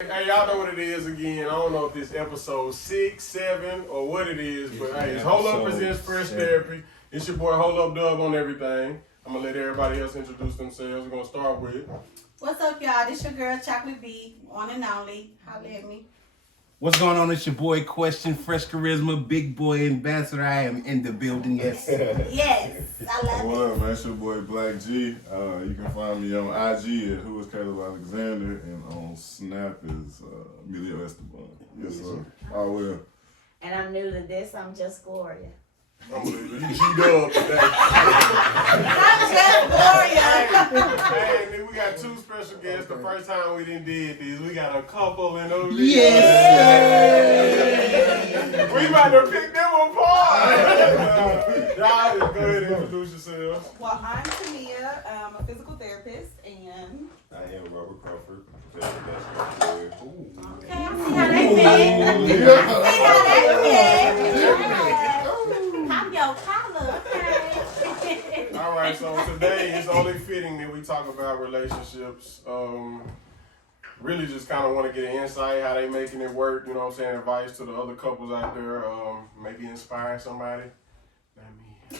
Hey, y'all know what it is again. I don't know if it's episode 6, 7, or what it is, but hey, it's HOLUP Presents Fresh Therapy. It's your boy HOLUP Dub on everything. I'm gonna let everybody else introduce themselves. We're gonna start with. What's up, y'all? This your girl, Chocolate B, one and only. Holla at me. What's going on? It's your boy Question, Fresh Charisma, Big Boy Ambassador. I am in the building, yes. Yes, I love What it. up, man? It's your boy Black G. You can find me on IG at Who is Caleb Alexander, and on Snap is Emilio Esteban. Yes, sir. Oh, well. And I'm new to this. I'm just Gloria. I'm gonna leave it. G-Dub today. I'm just Gloria. Hey, and then we got two special guests. The first time we did these, we got a couple in those. Yes! We about to pick them apart. Y'all just go ahead and introduce yourselves. Well, I'm Tamia. I'm a physical therapist, and I am Robert Crawford. Okay, I see how they fit. See how they fit. I'm your collar, okay? All right, so today it's only fitting that we talk about relationships. Really just kind of want to get an insight how they making it work, you know what I'm saying, advice to the other couples out there, maybe inspire somebody.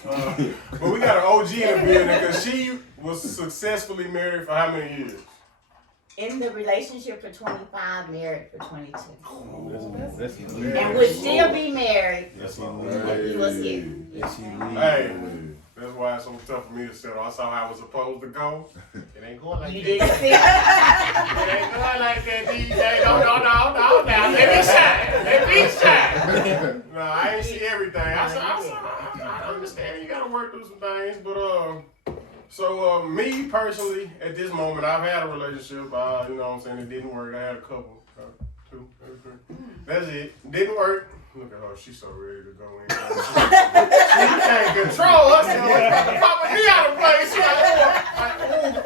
Not me. But we got an OG in the building because she was successfully married for how many years? In the relationship for 25, married for 22. That's And would still be married Yes, if he was here. Hey, that's why it's so tough for me to settle. I saw how it was supposed to go. It ain't going like You that. didn't see it? It ain't going like that, DJ. No. Now, let me shine. No, I ain't see everything. I understand you gotta work through some things, but so me personally, at this moment, I've had a relationship. You know what I'm saying, it didn't work. I had a couple, 2, maybe 3. That's it. Didn't work. Look at her, she's so ready to go in. She can't control us. Papa, he out of place. She like,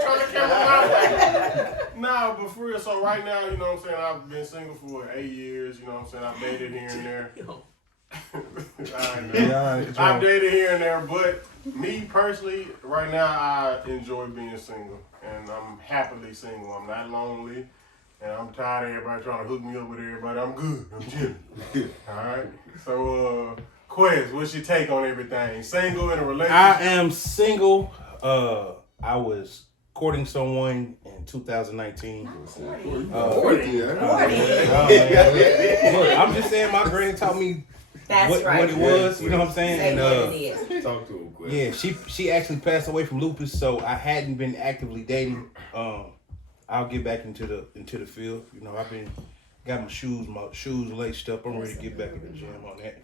trying to camera my way. Nah, but for real, so right now, you know what I'm saying, I've been single for 8 years, you know what I'm saying, I've dated here and there. I've dated here and there, but me personally, right now, I enjoy being single, and I'm happily single. I'm not lonely, and I'm tired of everybody trying to hook me up with everybody. I'm good. I'm chilling. All right. So, Quez, what's your take on everything? Single in a relationship? I am single. I was courting someone in 2019. Look, I'm just saying my granny taught me That's what right. it was, you know what I'm saying? Say And what it is. Talk to him quick. yeah, she actually passed away from lupus, so I hadn't been actively dating. I'll get back into the field. You know, got my shoes laced up. I'm ready to get back in the gym on that.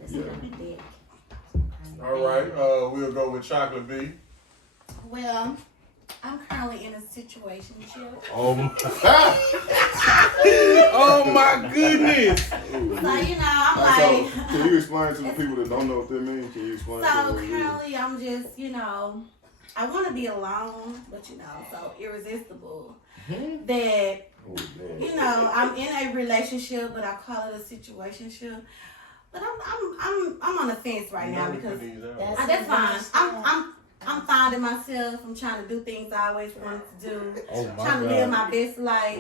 All right. We'll go with Chocolate B. Well, I'm currently in a situation, chill. Oh my goodness! So, you know, I'm So, like... can you explain to the people that don't know what that means? Can you explain to So them what it is? currently, I'm just, you know, I want to be alone, but you know, so irresistible that, you know, I'm in a relationship, but I call it a situationship. But I'm on the fence right now because that's fine. I'm finding myself. I'm trying to do things I always wanted to do. Trying to live my best life.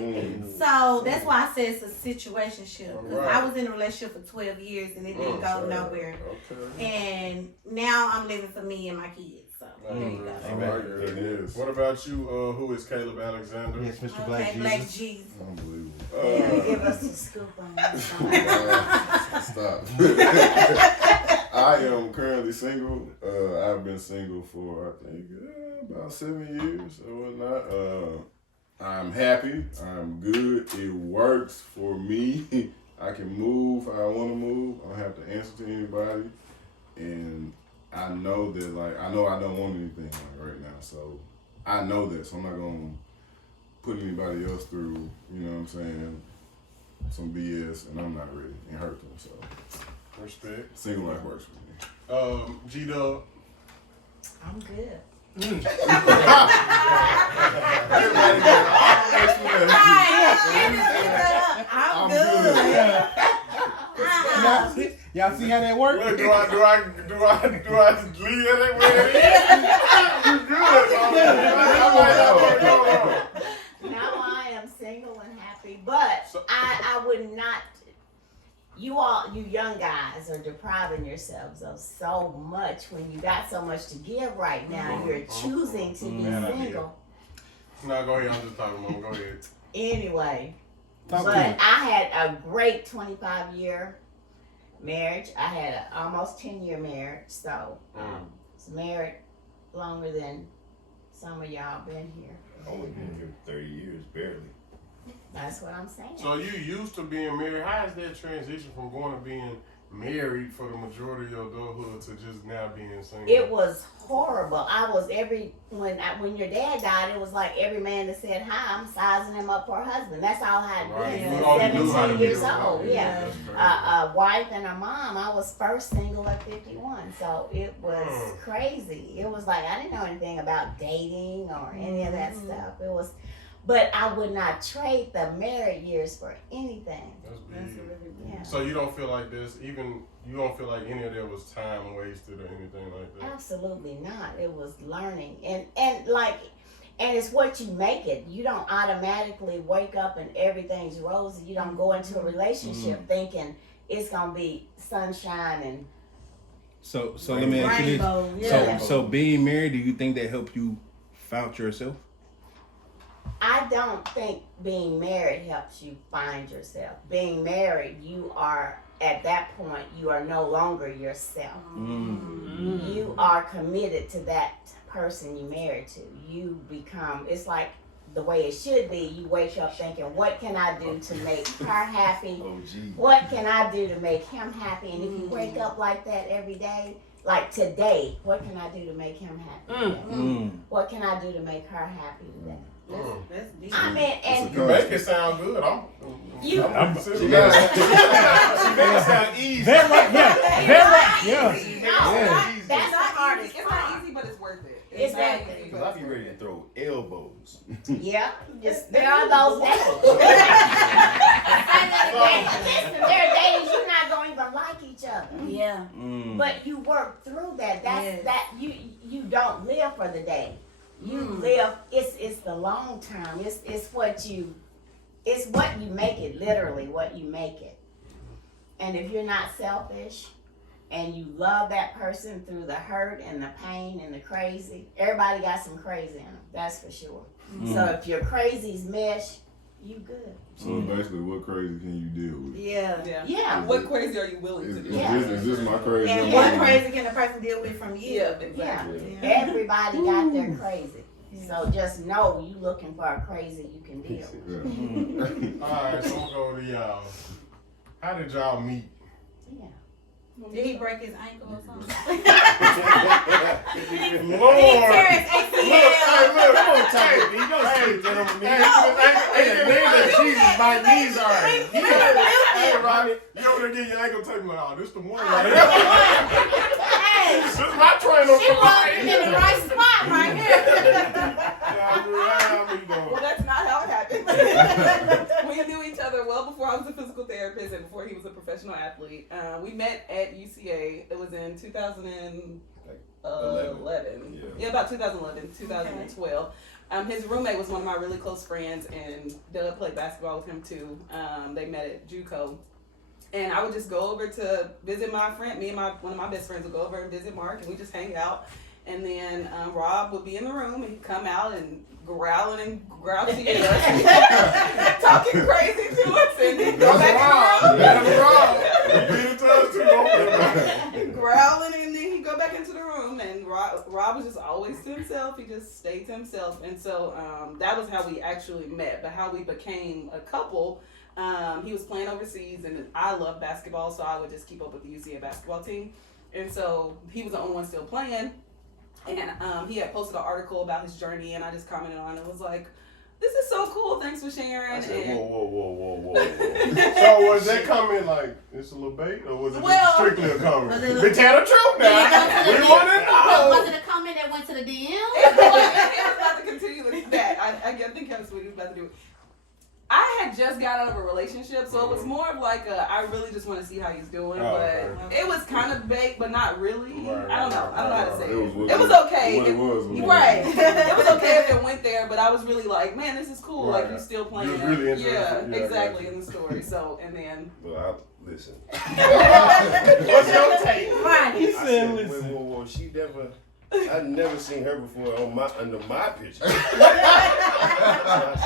So that's why I said it's a situationship. Because I was in a relationship for 12 years and it didn't go nowhere. Okay. And now I'm living for me and my kids. So there you go. Amen. What about you? Who is Caleb Alexander? Yes, Mr. Okay, Black Black Jesus. Jesus. Unbelievable. Yeah, give us a scoop on that. Stop. I am currently single. I've been single for, I think, about 7 years or whatnot. I'm happy. I'm good. It works for me. I can move how I want to move. I don't have to answer to anybody. And I know that, I don't want anything right now. So I know that. So I'm not going to put anybody else through, you know what I'm saying, some BS, and I'm not ready and hurt them. So Respect. single life works for me. G-Dub. I'm good. Everybody I'm good. Y'all see how that works? Look, do I leave it where it is? You good, Now I am single and happy but So- I would not. You young guys are depriving yourselves of so much when you got so much to give right now. You're choosing to be single. No, go ahead. I'm just talking, Mama. Go ahead. Anyway, Talk to but me. I had a great 25-year marriage. I had an almost 10-year marriage, so was married longer than some of y'all been here. Only been here 30 years, barely. That's what I'm saying. So you used to being married. How is that transition from going to being married for the majority of your adulthood to just now being single? It was horrible. I was when your dad died, it was like every man that said hi, I'm sizing him up for a husband. That's all I had Right. been You at only knew how to 17 be years a old. wife. Yeah. That's crazy. A wife and a mom. I was first single at 51, so it was crazy. It was like I didn't know anything about dating or any of that stuff. It was, but I would not trade the married years for anything. That's That's big. really big. Yeah. So you don't feel like this, even you don't feel like any of that was time wasted or anything like that? Absolutely not. It was learning, and it's what you make it. You don't automatically wake up and everything's rosy. You don't go into a relationship thinking it's gonna be sunshine and So let me ask you this. Rainbow, yeah. So being married, do you think that helped you found yourself? I don't think being married helps you find yourself. Being married, you are at that point, you are no longer yourself. You are committed to that person you married to. You become, it's like the way it should be. You wake up thinking, what can I do to make her happy? Oh, gee. What can I do to make him happy? And if you wake up like that every day, like today, what can I do to make him happy today? What can I do to make her happy today? That's deep. I mean, and You make it sound good. You- I'm She considering makes that. she make it sound easy. That right, yeah. That right, yeah. no, Yeah. that's It's the not hardest easy. It's part. not easy, but it's worth it. It's not worth easy, Cause but I it's be worth ready to it. throw elbows. Yeah, just there are those days. Listen, there are days you're not gonna even like each other, Yeah. but you work through that. That's Yes. that you don't live for the day. You live. It's the long term. It's what you make it. Literally, what you make it. And if you're not selfish, and you love that person through the hurt and the pain and the crazy, everybody got some crazy in them. That's for sure. So if your crazies mesh, you good. So basically, what crazy can you deal with? Yeah. Yeah. Yeah. What crazy are you willing Is, to is, do? Yeah. this, is this my crazy? And I'm what willing- crazy can a person deal with from you? Yeah, Yeah. exactly. Yeah. Everybody got their crazy. So just know you looking for a crazy you can deal with. Yeah. Alright, so I'm going to y'all. How did y'all meet? Yeah. Did he break his ankle or something? Lord! Did he tear his Look, ACL? hey, look, Come on, Tommy. You don't say that on me. Hey, Jesus, my knees are. Hey, Ronnie, you over there getting your ankle taken? Like, oh, this the one right here. Hey, This is my trainer. she walked in the right spot right here. Well, that's not how it happened. We knew each other well before I was a physical therapist and before he was a professional athlete. We met at UCA. It was in 2011. Yeah, about 2011, 2012. His roommate was one of my really close friends, and Doug played basketball with him too. They met at JUCO. And I would just go over to visit my friend. Me and one of my best friends would go over and visit Mark, and we just hang out. And then Rob would be in the room, and he'd come out and growling and grouchy at us, talking crazy to us, and then go back growling, and then he'd go back into the room. And Rob was just always to himself. He just stayed to himself, and so that was how we actually met. But how we became a couple. He was playing overseas, and I love basketball, so I would just keep up with the UCA basketball team. And so he was the only one still playing. And he had posted an article about his journey, and I just commented on it. Was like, "This is so cool. Thanks for sharing." I said, And whoa. So was that comment like it's a little bait, or was it just strictly a comment? Was it- We tell the truth now. We want to know. Was it a comment that went to the DM? he was about to continue with that. I think that's what he was about to do. I had just got out of a relationship, so it was more of like I really just want to see how he's doing, but it was kind of baked, but not really. Right, I don't know how to say it. It was okay. It was. Right. It was okay if it went there, but I was really like, man, this is cool. Right. Like, you still playing. You was really interested. Yeah, Yeah, exactly, gotcha. in the story. So, and then. Well, listen. What's your take? Right. He I said, said, listen. well, she never. I never seen her before under my picture.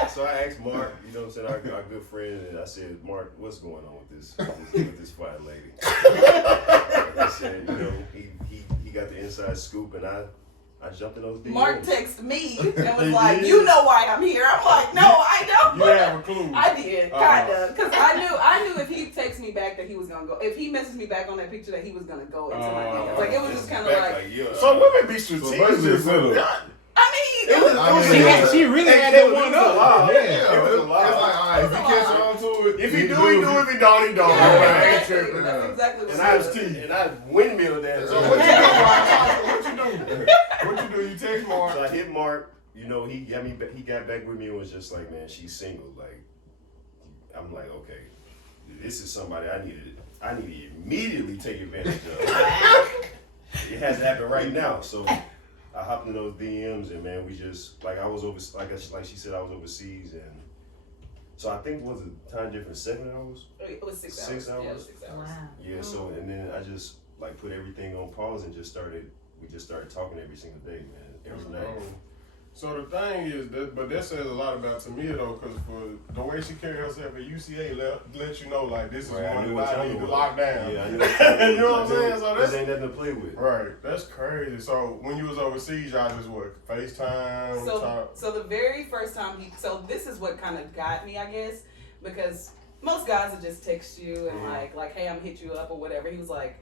So I asked Mark, you know what I'm saying, our good friend, and I said, Mark, what's going on with this fine lady? I said, you know, he got the inside scoop, and I jumped in those DMs. Mark texted me and was like, you know why I'm here. I'm like, no, I don't. You have a clue. I did, kinda, because I knew if he texts me back that he was gonna go. If he messaged me back on that picture that he was gonna go into my DMs. Like, it was just kind of like, yeah. So women be So strategic. basically, it's a- I mean, it was, She really had that one up. Yeah, Yeah, it was a it's lot. like, all right, if you catch on to it, If he do, he do. If he don't, he don't. yeah, All right. exactly. tripping. That's exactly what And it was. and I windmill that. So what you do? What you do? You text Mark. So I hit Mark. You know, he got back with me and was just like, man, she's single. Like, I'm like, okay, this is somebody I need to immediately take advantage of. It has to happen right now. So I hopped in those DMs and man, we just like like she said, I was overseas, and so I think was the time difference 7 hours. It was 6 hours. 6 Yeah, it hours? was 6 hours. Wow. Yeah. So and then I just like put everything on pause and we just started talking every single day, man, every night. So the thing is, but that says a lot about Tamia though, because for the way she carried herself at UCA, let you know like this is Right, I one knew that what I time need it to was. lock down. Yeah, I knew what time it was. You know what I'm saying? So this that's ain't nothing to play with. right. That's crazy. So when you was overseas, y'all just what FaceTime? talk? So the very first time so this is what kind of got me, I guess, because most guys will just text you and like, hey, I'm gonna hit you up or whatever. He was like,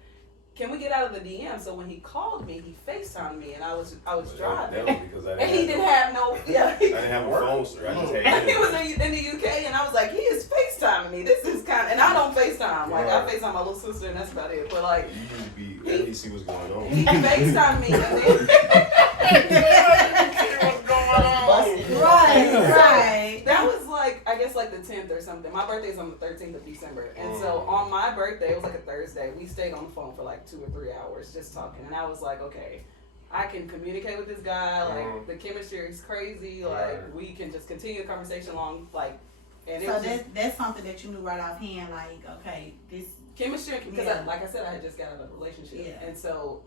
can we get out of the DM? So when he called me, he FaceTimed me, and I was driving, That was because I and he didn't have no I didn't have a phone, sir. I just had and he was in the UK, and I was like, he is FaceTiming me. This is kind of, and I don't FaceTime. Like, I FaceTime my little sister, and that's about it. But like, You need to be at least see what's going on. he FaceTimed me, and then Right. that was like, I guess like the 10th or something. My birthday's on the 13th of December, and so on my birthday, it was like a Thursday. We stayed on the phone for like 2 or 3 hours just talking, and I was like, okay, I can communicate with this guy. Like, the chemistry is crazy. Like, we can just continue the conversation along. Like, and it So was just that's something that you knew right offhand, like, okay, this chemistry, because Yeah. like I said, I had just got out of a relationship, Yeah. and so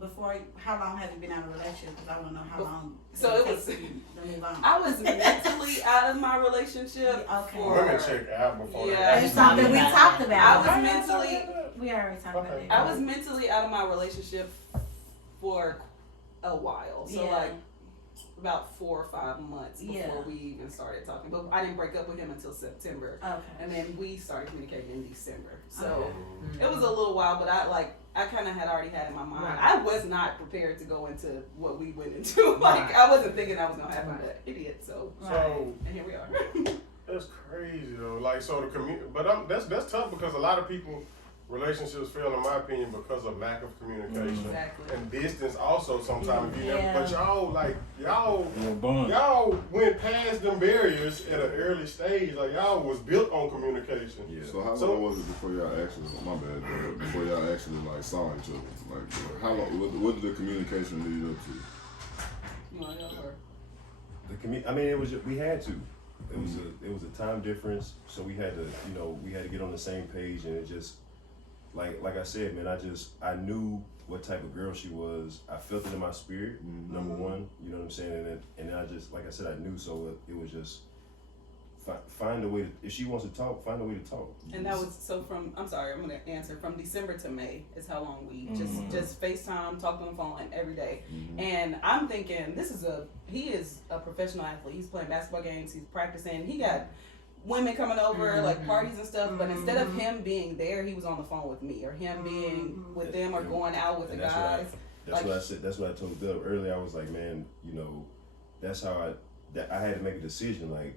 before, how long have you been out of a relationship? Because I want to know how long. So it was- takes you to move on. I was mentally out of my relationship. Yeah, okay. for- Women check out before Yeah. That's something we talked I about. was mentally. We already talked about Okay. that. I was mentally out of my relationship for a while. So Yeah. like about 4 or 5 months before Yeah. we even started talking. But I didn't break up with him until September. Okay. And then we started communicating in December. So Okay. it was a little while, but I kind of had already had in my mind. Right. I was not prepared to go into what we went into. Like, I wasn't thinking that was going to happen, but it did. So, So and here we are. that's crazy though. Like so the community, but that's tough because a lot of people relationships fail in my opinion because of lack of communication Exactly. and distance. Also, sometimes if you Yeah. never, but y'all Bond. y'all went past them barriers at an early stage. Like y'all was built on communication. Yeah. So how long was it before y'all actually? My bad. Before y'all actually like saw each other. Like how long? What did the communication lead up to? You want to go or? I mean, it was we had to. It was a time difference, so we had to get on the same page, and it just like I said, man, I knew what type of girl she was. I felt it in my spirit. Number one, you know what I'm saying, and then I just, like I said, I knew. So it was just find a way to, if she wants to talk, find a way to talk. And that was I'm sorry, I'm gonna answer, from December to May is how long we just FaceTime, talked on the phone every day. And I'm thinking, he is a professional athlete. He's playing basketball games, he's practicing, he got women coming over, like parties and stuff, but instead of him being there, he was on the phone with me, or him being with them, or going out with the guys. That's what I said. That's what I told Dub earlier. I was like, man, that's how I had to make a decision. Like,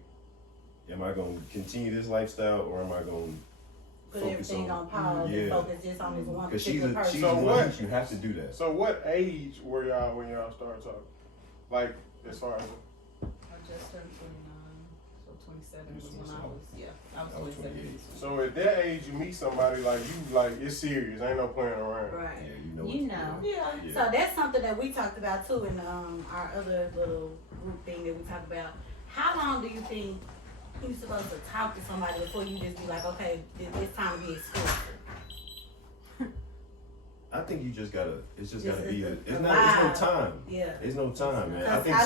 am I going to continue this lifestyle, or am I going Put to focus everything on pause and focus just on this one Because she's particular person. she's So one what- that you have to do that. So what age were y'all when y'all started talking? Like as far as I just turned 29, so 27 was when I was 27. So at that age, you meet somebody like it's serious. Ain't no playing around. Right. You know. Yeah. So that's something that we talked about too in our other little group thing that we talked about. How long do you think you're supposed to talk to somebody before you just be like, okay, it's time to be exclusive? I think you just gotta. It's just Just gotta be. it's It's a no vibe. time. Yeah. There's no time, man. I Because think I know-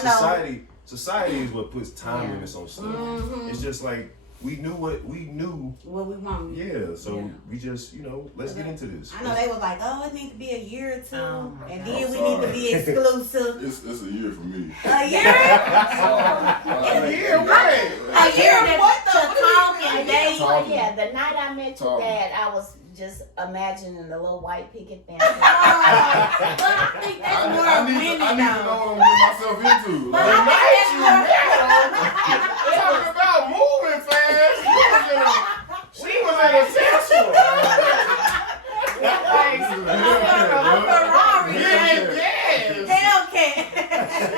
society is what puts time Yeah. limits on stuff. Mhm. It's just like we knew what we knew. What we want. Yeah. So Yeah. we just let's get into this. I know they was like, oh, it needs to be a year or two, Oh my and God. then I'm we need to sorry. be exclusive. It's a year for me. A year? Yeah, right. A year to talk and And date. you know what? Yeah, the night I met your Talking. dad, I was just imagining the little white picket fence. But I think that's more I need women to know though. what I'm getting myself into. But Like, I think that's more. Talking about moving fast. She was in a Tesla. A Ferrari. Yeah, gas. Hellcat.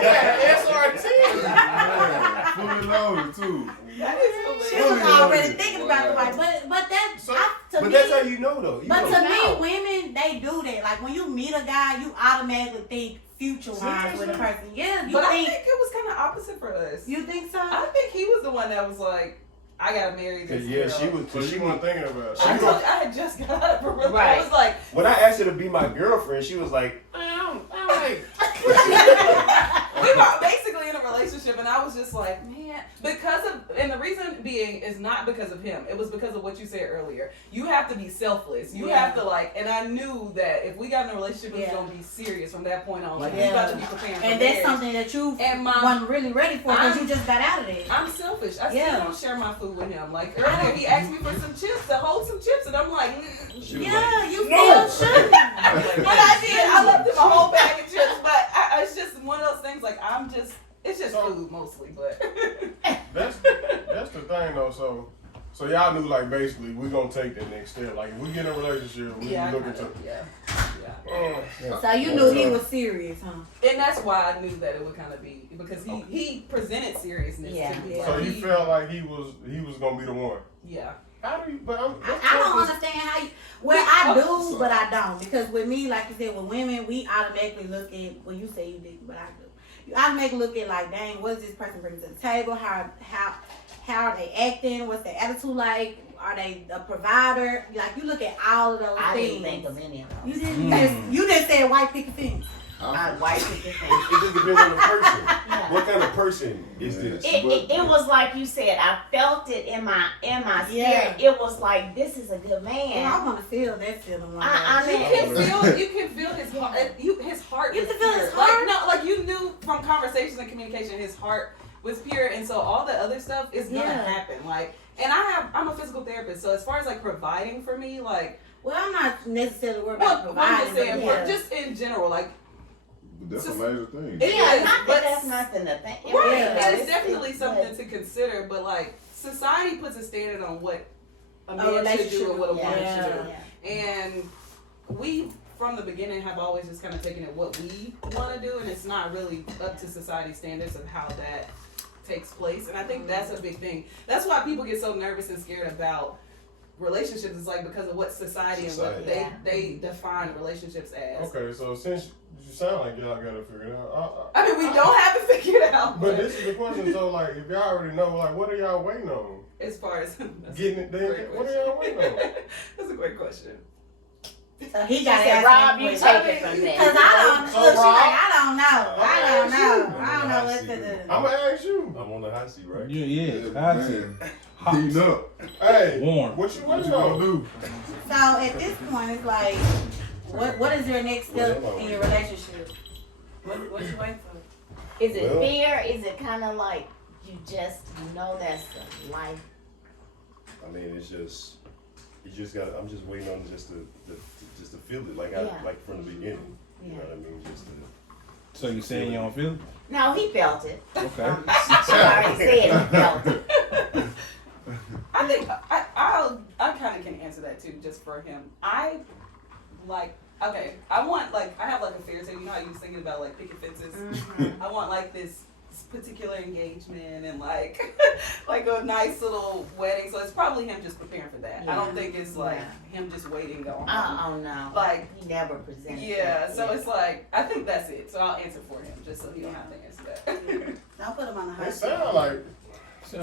Yeah, SRT. yeah, fully loaded too. That is She hilarious. was already thinking about the wife, but that So- to But me. that's how you know though. You But know. to me, women they do that. Like when you meet a guy, you automatically think future wise with a person. Yeah, you But I think. think it was kind of opposite for us. You think so? I think he was the one that was like, I gotta marry this Yeah, girl. she was. So she wasn't thinking about it. I told you, I had just got out of a relationship. Right. I was like, When I asked her to be my girlfriend, she was like, I'm like, we were basically in a relationship, and I was just like, man, and the reason being is not because of him. It was because of what you said earlier. You have to be selfless. You have to and I knew that if we got in a relationship, it was gonna be serious from that point on. Like, Yeah. you got to be preparing for And that's marriage. something that you And wasn't really ready for because you just got out of it. I'm selfish. I Yeah. still don't share my food with him. Like earlier, he asked me for some chips to hold some chips, and I'm like, she was Yeah, like, you no. still shouldn't. but I did. I left him a whole bag of chips, but it's just one of those things. Like it's just food mostly, but that's the thing though. So y'all knew like basically we gonna take the next step. Like if we get in a relationship, we yeah, looking to. yeah. So you knew he was serious, huh? And that's why I knew that it would kind of be because he presented seriousness Yeah. to me. So Like, you felt like he was gonna be the one. yeah. How do you? But I'm. I don't understand how you. Well, I do, but I don't because with me, like you said, with women, we automatically look at. Well, you say you didn't, but I do. You automatically look at like, dang, what is this person bringing to the table? How are they acting? What's their attitude like? Are they a provider? Like you look at all of those I things. didn't think of any of those. You didn't. You just said white picket fence. I white picket fence. It just depends on the person. Yeah. What kind of person is this? It was like you said. I felt it in my spirit. Yeah. It was like this is a good Oh, man. I want to feel that feeling. One I day. mean, You can feel his heart. His heart. You was can feel his pure. heart? Like you knew from conversations and communication, his heart was pure, and so all the other stuff is gonna Yeah. happen. Like, and I'm a physical therapist, so as far as like providing for me, like, Well, I'm not necessarily worried about well, providing. I'm just saying, but yeah. just in general, like, But that's a major thing. It yeah, is, not but- that that's nothing to think. right, Yeah. it's definitely something to consider, but like, society puts a standard on what a man should relationship, do and what a woman yeah. should do. And we, from the beginning, have always just kind of taken it what we want to do, and it's not really up to society standards of how that takes place. And I think that's a big thing. That's why people get so nervous and scared about relationships. It's like because of what society and what Society. they define relationships as. Okay, so since you sound like y'all got it figured out, I mean, we don't have it figured out, but this is the question. So like, if y'all already know, like, what are y'all waiting on? as far as that's Getting it done. great What are y'all waiting on? That's a great question. So he She got to said, ask Rob, me you a take question. it from Cause there. I don't. So, Look, she Rob- like, I don't know. I don't know. I don't know I what see to you. do. I'm gonna ask you. I'm on the hot seat, right? Yeah, I see. Hot. Heating up. Hey, Warm. what you What waiting you gonna on? do? So at this point, it's like, what is your next step in your relationship? What you waiting for? Is it Well- fear? Is it kind of like you just know that's the life? I mean, it's just you just got. I'm just waiting on just to feel it, like Yeah. like from the beginning. You Yeah. know what I mean? Just to. So you saying you don't feel it? No, he felt it. Okay. She already said he felt it. I think I kind of can answer that too, just for him. I want like I have like a fairy tale. You know how you was thinking about like picket fences. I want like this particular engagement and like like a nice little wedding. So it's probably him just preparing for that. I don't think it's like him just waiting to go home. Oh no. Like he never presented. yeah, that. so it's like I think that's it. So I'll answer for him just so he don't have to answer that. I'll put him on the hot It seat. sound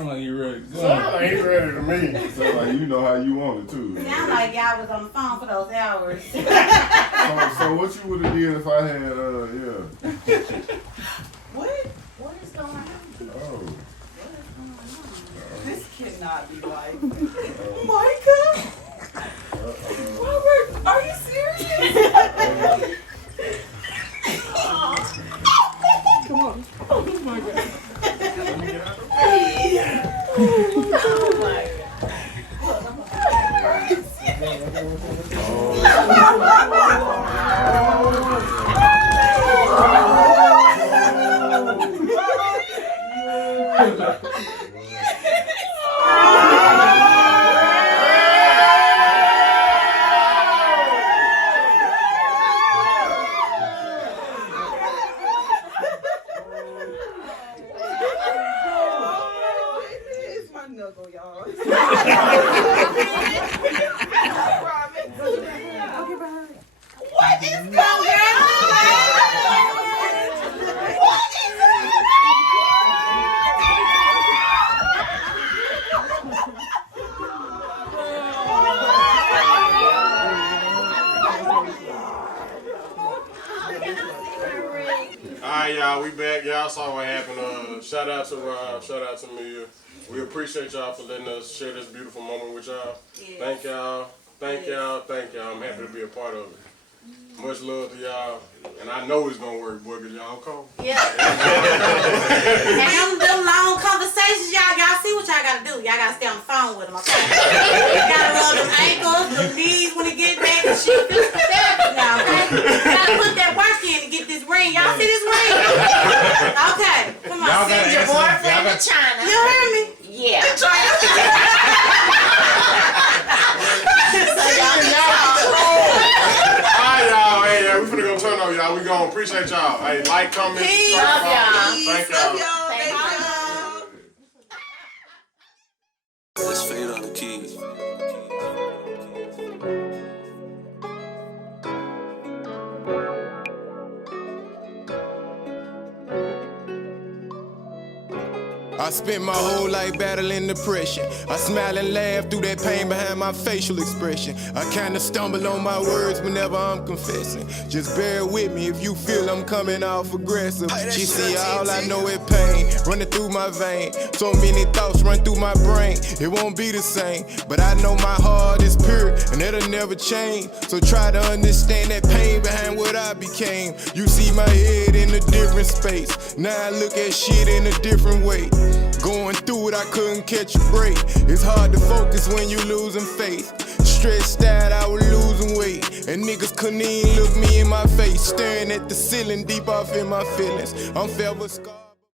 like you ready to go. he ready to me. Sound like you know how you want it too. Sound like y'all was on the phone for those hours. So what you would have did if I had What is going on? oh. This cannot be life. Micah! Robert, are you serious? Come on. Oh my God. Oh my It's my knuckle, y'all. What is going on? What is Alright, y'all, we back. Y'all saw what happened. Shout out to Rob, shout out to Mia. We appreciate y'all for letting us share this beautiful moment with y'all. Yes. Thank y'all. Thank y'all. Thank y'all. I'm happy to be a part of it. Much love to y'all. And I know it's gonna work, boy, because y'all cold. Yeah. And them long conversations, y'all see what y'all gotta do. Y'all gotta stay on the phone with them, okay? You gotta rub them ankles, them knees when you get back and shit. This is therapy now, okay? You gotta put that work in to get this ring. Y'all see this ring? Okay, come on. Send your boyfriend to China. You heard me? Yeah. So y'all Alright, y'all. Hey, we finna go turn on y'all. We gonna appreciate y'all. Hey, like, comment, Peace. subscribe. Love y'all. Thank y'all. Thank y'all. Let's fade on the keys. I spent my whole life battling depression. I smile and laugh through that pain behind my facial expression. I kinda stumble on my words whenever I'm confessing. Just bear with me if you feel I'm coming off aggressive. She see all I know is pain running through my vein. So many thoughts run through my brain. It won't be the same, but I know my heart is pure and it'll never change. So try to understand that pain behind what I became. You see my head in a different space. Now I look at shit in a different way. Going through it, I couldn't catch a break. It's hard to focus when you losing faith. Stressed out, I was losing weight. And niggas couldn't even look me in my face. Staring at the ceiling, deep off in my feelings. I'm forever scarred.